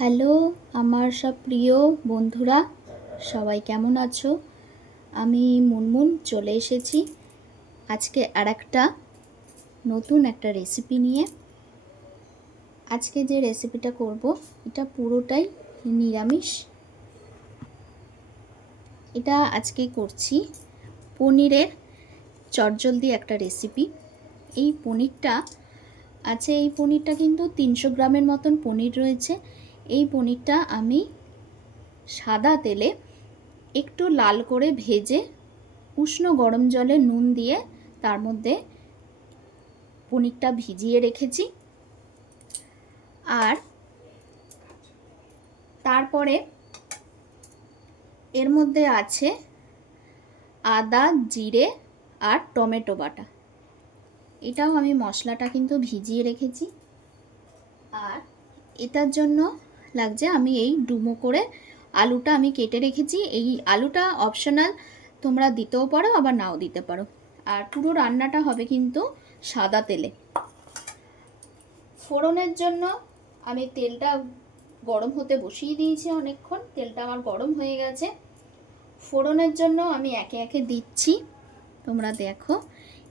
Hello আমার সব প্রিয় বন্ধুরা, সবাই কেমন আছো? আমি মুনমুন চলে এসেছি আজকে আরেকটা নতুন একটা রেসিপি নিয়ে। আজকে যে রেসিপিটা করব এটা পুরোটাই নিরামিষ। এটা আজকে করছি পনিরের চটজলদি একটা রেসিপি। এই পনিরটা কিন্তু 300 গ্রামের মতন পনির রয়েছে। এই পনিরটা আমি সাদা তেলে একটু লাল করে ভেজে উষ্ণ গরম জলে নুন দিয়ে তার মধ্যে পনিরটা ভিজিয়ে রেখেছি। আর তারপরে এর মধ্যে আছে আদা, জিরে আর টমেটো বাটা। এটাও আমি মশলাটা কিন্তু ভিজিয়ে রেখেছি। আর এটার জন্য লাগছে, আমি এই ডুমো করে আলুটা আমি কেটে রেখেছি। এই আলুটা অপশনাল, তোমরা দিতেও পারো আবার নাও দিতে পারো। আর পুরো রান্নাটা হবে কিন্তু সাদা তেলে। ফোড়নের জন্য আমি তেলটা গরম হতে বসিয়ে দিয়েছি অনেকক্ষণ। তেলটা আমার গরম হয়ে গেছে। ফোড়নের জন্য আমি একে একে দিচ্ছি, তোমরা দেখো।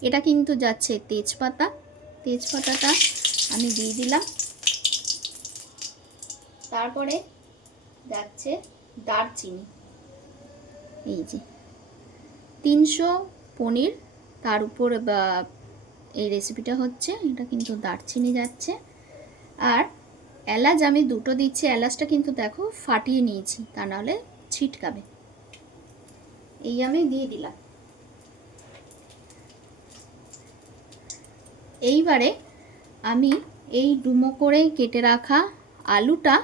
এটা কিন্তু যাচ্ছে তেজপাতাটা আমি দিয়ে দিলাম। তারপরে যাচ্ছে দারচিনি। এই যে 300 পনির, তার উপর এই রেসিপিটা হচ্ছে, এটা কিন্তু দারচিনি যাচ্ছে। আর এলাচ আমি দুটো দিচ্ছি। এলাচটা কিন্তু দেখো ফাটিয়ে নিয়েছি, তা নাহলে ছিটকাবে। এই আমি দিয়ে দিলাম। এইবারে আমি এই ডুমো করে কেটে রাখা আলুটা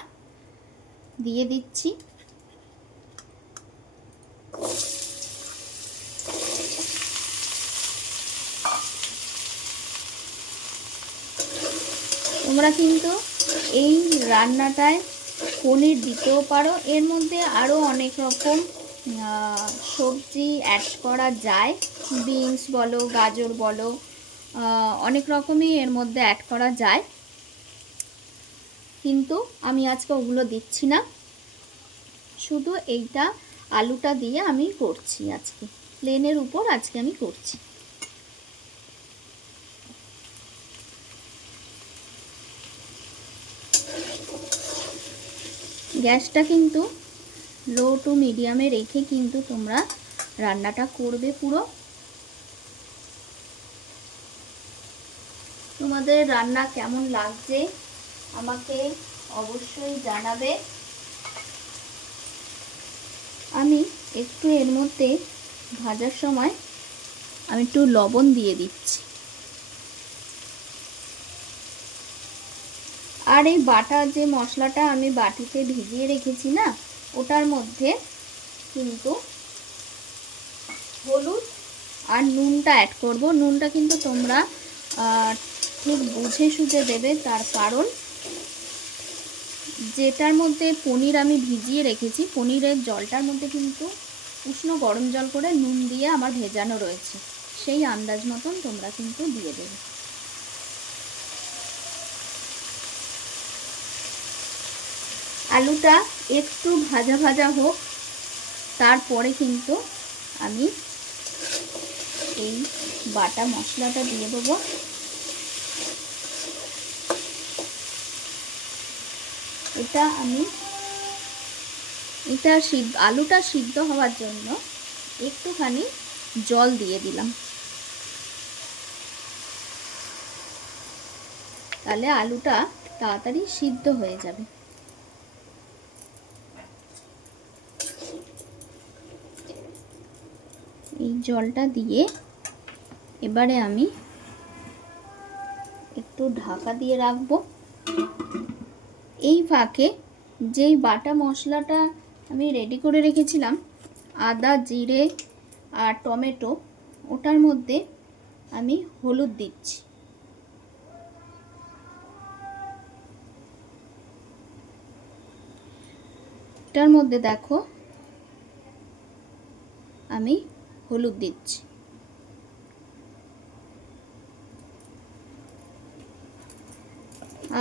দিয়ে দিচ্ছি। তোমরা কিন্তু এই রান্নাটায় পনির দিতেও পারো। এর মধ্যে আরও অনেক রকম সবজি অ্যাড করা যায়। বিনস বলো, গাজর বলো, অনেক রকমই এর মধ্যে অ্যাড করা যায়, কিন্তু আমি আজকে ওগুলো দিচ্ছি না। শুধু এইটা আলুটা দিয়ে আমি করছি আজকে, প্লেনের উপর আজকে আমি করছি। গ্যাসটা কিন্তু লো টু মিডিয়ামে রেখে কিন্তু তোমরা রান্নাটা করবে পুরো। তোমাদের রান্না কেমন লাগছে আমাকে অবশ্যই জানাবে। আমি একটু এর মধ্যে ভাজার সময় আমি একটু লবণ দিয়ে দিচ্ছি। আর এই বাটা যে মশলাটা আমি বাটিতে ভিজিয়ে রেখেছি না, ওটার মধ্যে কিন্তু হলুদ আর নুনটা অ্যাড করব। নুনটা কিন্তু তোমরা ঠিক বুঝে সুঝে দেবে, তার কারণ যেটার মধ্যে পনির আমি ভিজিয়ে রেখেছি, পনিরের জলটার মধ্যে কিন্তু উষ্ণ গরম জল করে নুন দিয়ে আমার ভেজানো রয়েছে। সেই আন্দাজ মতন তোমরা কিন্তু দিয়ে দেবে। আলুটা একটু ভাজা ভাজা হোক, তারপরে কিন্তু আমি এই বাটা মশলাটা দিয়ে দেবো। আলুটা সিদ্ধ হওয়ার জন্য একটুখানি জল দিয়ে দিলাম, তাহলে আলুটা তাড়াতাড়ি সিদ্ধ হয়ে যাবে। এই জলটা দিয়ে এবারে আমি একটু ঢাকা দিয়ে রাখবো। এই ফাঁকে যেই বাটা মশলাটা আমি রেডি করে রেখেছিলাম, আদা, জিরে আর টমেটো, ওটার মধ্যে আমি হলুদ দিচ্ছি। এটার মধ্যে দেখো আমি হলুদ দিচ্ছি।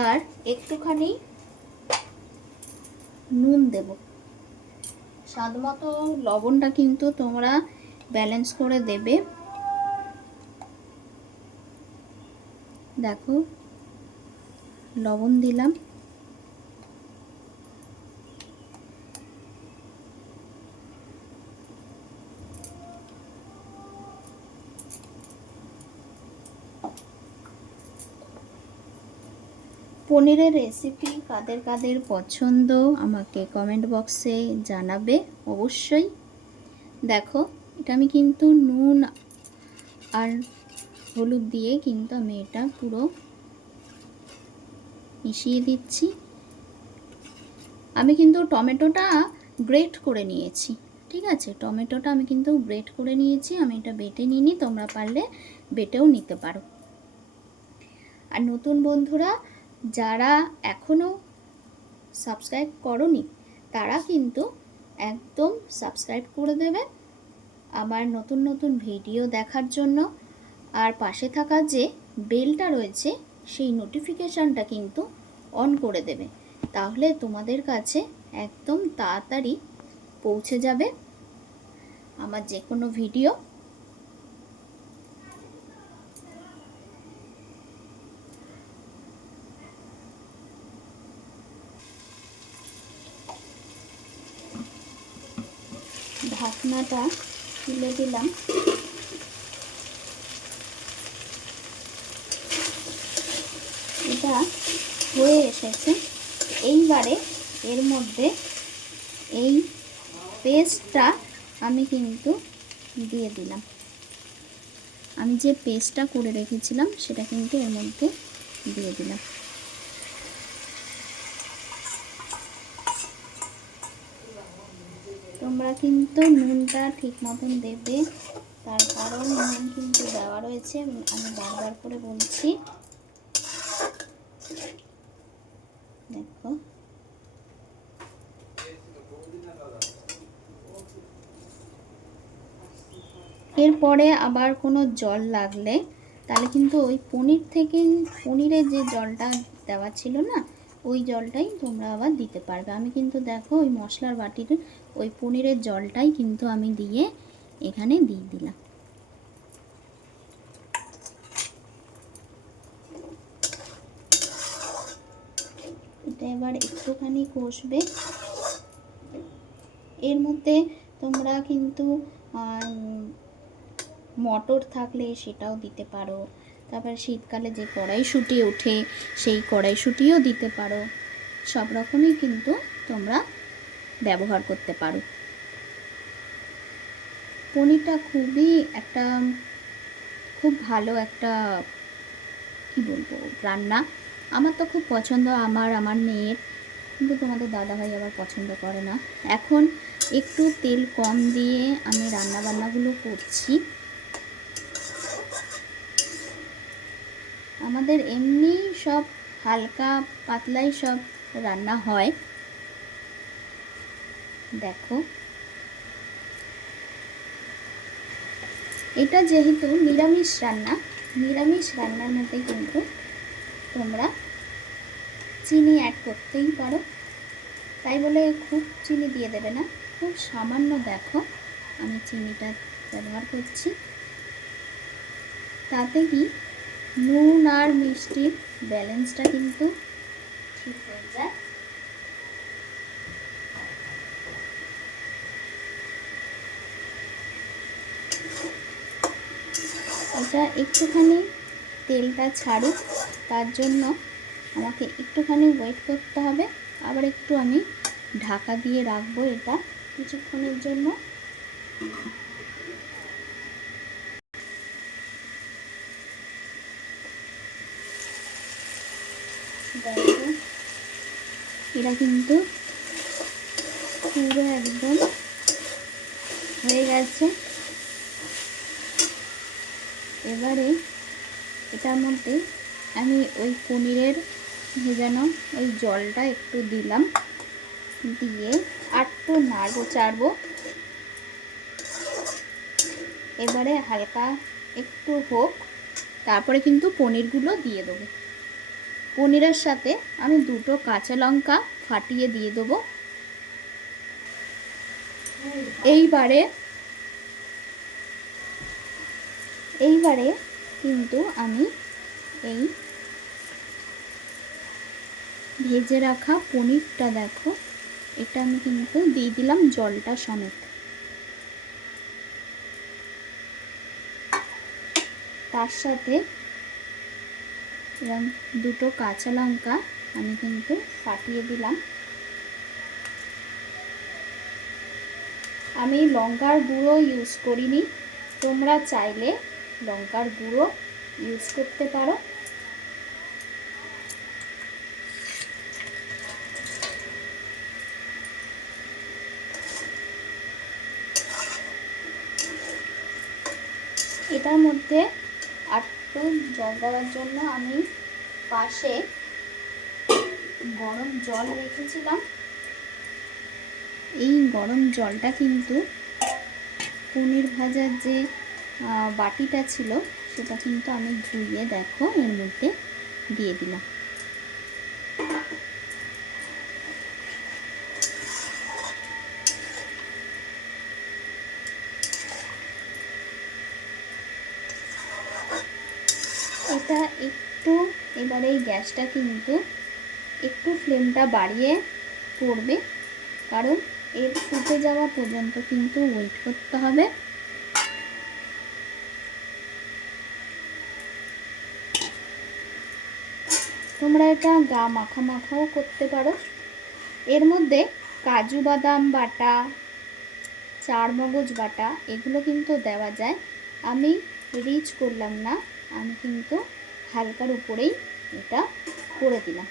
আর একটুখানি নুন দেব। স্বাদ মতো লবণটা কিন্তু তোমরা ব্যালেন্স করে দেবে। দেখো লবণ দিলাম। পনিরের রেসিপি কাদের কাদের পছন্দ আমাকে কমেন্ট বক্সে জানাবে অবশ্যই। দেখো এটা আমি কিন্তু নুন আর হলুদ দিয়ে কিন্তু আমি এটা পুরো মিশিয়ে দিচ্ছি। আমি কিন্তু টমেটোটা গ্রেট করে নিয়েছি, ঠিক আছে? টমেটোটা আমি কিন্তু গ্রেট করে নিয়েছি, আমি এটা বেটে নিইনি, তোমরা পারলে বেটেও নিতে পারো। আর নতুন বন্ধুরা যারা এখনও সাবস্ক্রাইব করনি তারা কিন্তু একদম সাবস্ক্রাইব করে দেবে আমার নতুন নতুন ভিডিও দেখার জন্য। আর পাশে থাকা যে বেলটা রয়েছে সেই নোটিফিকেশানটা কিন্তু অন করে দেবে, তাহলে তোমাদের কাছে একদম তাড়াতাড়ি পৌঁছে যাবে আমার যে কোনো ভিডিও। ঢাকনাটা তুলে দিলাম। এটা হয়ে এসেছে। এইবারে এর মধ্যে এই পেস্টটা আমি কিন্তু দিয়ে দিলাম। আমি যে পেস্টটা করে রেখেছিলাম সেটা কিন্তু এর মধ্যে দিয়ে দিলাম। তোমরা কিন্তু নুনটা ঠিক মতন দেবে, তার কারণ নুন কিন্তু দেওয়া রয়েছে, আমি বারবার করে বলছি। দেখো এরপরে আবার কোনো জল লাগলে তাহলে কিন্তু ওই পনির থেকে, পনিরের যে জলটা দেওয়া ছিল না ওই জলটাই তোমরা আবার দিতে পারবে। আমি কিন্তু দেখো ওই মশলার বাটির ওই পনিরের জলটাই কিন্তু আমি দিয়ে এখানে দিয়ে দিলাম। এটা এবার একটুখানি কষবে। এর মধ্যে তোমরা কিন্তু মটর থাকলে সেটাও দিতে পারো, তারপর শীতকালে যে কড়াইশুঁটি ওঠে সেই কড়াইশুঁটিও দিতে পারো। সব রকমই কিন্তু তোমরা ব্যবহার করতে পারো। পনিরটা খুবই একটা খুব ভালো একটা কি বলবো রান্না। আমার তো খুব পছন্দ, আমার মেয়ের, কিন্তু তোমাদের দাদাভাই আবার পছন্দ করে না। এখন একটু তেল কম দিয়ে আমি রান্নাবান্নাগুলো করছি। আমাদের এমনি সব হালকা পাতলাই সব রান্না হয়। দেখো এটা যেহেতু নিরামিষ রান্না, নিরামিষ রান্নার মধ্যে কিন্তু তোমরা চিনি অ্যাড করতেই পারো, তাই বলে খুব চিনি দিয়ে দেবে না, খুব সামান্য দেখো আমি চিনিটা ব্যবহার করছি। তাতে কি নুন আর মিষ্টির ব্যালেন্সটা কিন্তু ঠিক হয়ে যায়। এটা একটুখানি তেলটা ছাড়ুক, তার জন্য আমাকে একটুখানি ওয়েট করতে হবে। আবার একটু আমি ঢাকা দিয়ে রাখবো এটা কিছুক্ষণের জন্য। দেখো এটা কিন্তু পুরো একদম হয়ে গেছে। এবারে এটার মধ্যে আমি ওই পনিরের ভেজানো ওই জলটা একটু দিলাম, দিয়ে একটু নাড়বো চাড়বো। এবারে হালকা একটু হোক, তারপরে কিন্তু পনিরগুলো দিয়ে দেবো। পনিরের সাথে আমি দুটো কাঁচা লঙ্কা ফাটিয়ে দিয়ে দেবো, এইবারে কিন্তু আমি এই ভেজে রাখা পনিরটা দেখো, এটা আমি কিন্তু দিয়ে দিলাম জলটা সমেত। তার সাথে এরকম দুটো কাঁচা লঙ্কা আমি কিন্তু ফাটিয়ে দিলাম। আমি লঙ্কার গুঁড়ো ইউজ করিনি, তোমরা চাইলে লঙ্কার গুঁড়ো ইউজ করতে পারো। এটার মধ্যে একটু জল দেওয়ার জন্য আমি পাশে গরম জল রেখেছিলাম। এই গরম জলটা কিন্তু পনির ভাজার যে বাটিটা ছিল সেটা কিন্তু আমি ধুয়ে দেখো এর মধ্যে দিয়ে দিলাম। এটা একটু এবারে এই গ্যাসটা কিন্তু একটু ফ্লেমটা বাড়িয়ে করবে, কারণ এর ফুটে যাওয়া পর্যন্ত কিন্তু ওয়েট করতে হবে। তোমরা এটা গা মাখা মাখাও করতে পারো। এর মধ্যে কাজু বাদাম বাটা, চারমগজ বাটা এগুলো কিন্তু দেওয়া যায়। আমি রিচ করলাম না, আমি কিন্তু হালকার উপরেই এটা করে দিলাম।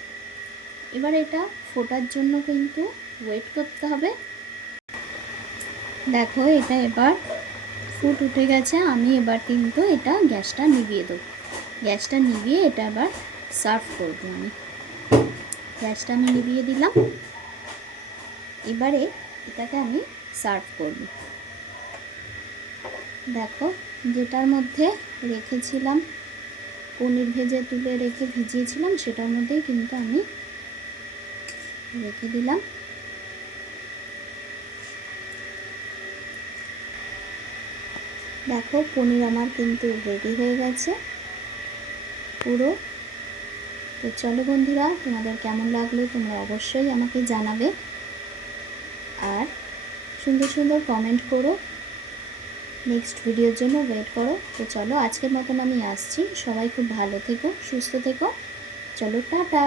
এবার এটা ফোটার জন্য কিন্তু ওয়েট করতে হবে। দেখো এটা এবার ফুট উঠে গেছে, আমি এবার কিন্তু এটা গ্যাসটা নিভিয়ে দেবো। গ্যাসটা নিভিয়ে এটা এবার সার্ভ করবো। আমি গ্যাসটা আমি নিভিয়ে দিলাম। এবারে এটাকে আমি সার্ভ করব। দেখো যেটার মধ্যে রেখেছিলাম পনির ভেজে তুলে রেখে ভিজিয়েছিলাম সেটার মধ্যেই কিন্তু আমি রেখে দিলাম। দেখো পনির আমার কিন্তু রেডি হয়ে গেছে পুরো। তো চলো বন্ধুরা, তোমাদের কেমন লাগলো তোমরা অবশ্যই আমাকে জানাবে, আর সুন্দর সুন্দর কমেন্ট করো। নেক্সট ভিডিওর জন্য ওয়েট করো। তো চলো আজকের মতন আমি আসছি। সবাই খুব ভালো থেকো, সুস্থ থেকো। চলো টাটা।